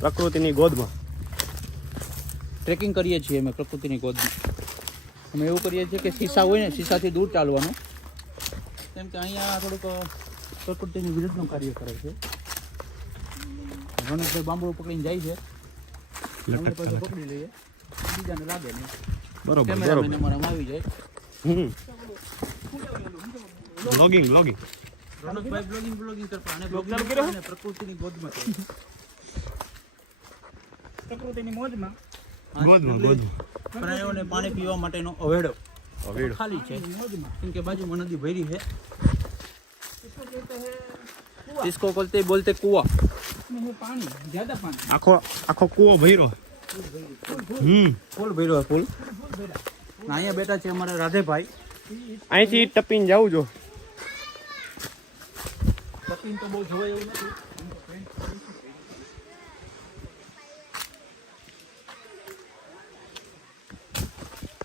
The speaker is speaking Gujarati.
પ્રકૃતિની ગોદમાં ટ્રેકિંગ કરીએ છીએ અમે પ્રકૃતિની ગોદમાં. અમે એવું કરીએ છીએ કે શીશા હોય ને શીશાથી દૂર ચાલવાનું, કેમ કે અહીંયા થોડુંક પ્રકૃતિની વિરુદ્ધનું કાર્ય કરે છે. રણેશભાઈ બાંબુ પકડીને જાય છે, અમે પછી પકડી લઈએ, બીજાને લાગે નહીં. બરોબર કેમેરામેન અમારામાં આવી જાય. બ્લોગિંગ રણેશભાઈ બ્લોગિંગ કરતા અને બ્લોગિંગ પ્રકૃતિની ગોદમાં પ્રકૃતિની મોજમાં પ્રાણીઓને પાણી પીવા માટેનો અવેડો ખાલી છે, કેમ કે બાજુમાં નદી ભરી છે. इसको बोलते कुआ, पानी ज्यादा पानी, આખો કૂવો ભર્યો. ફૂલ ભર્યો ફૂલ. અહીંયા બેઠા છે અમારા રાધેભાઈ. અહીંથી ટપીને જાવું જો. ટપીને તો બહુ જોવાય એવું નથી.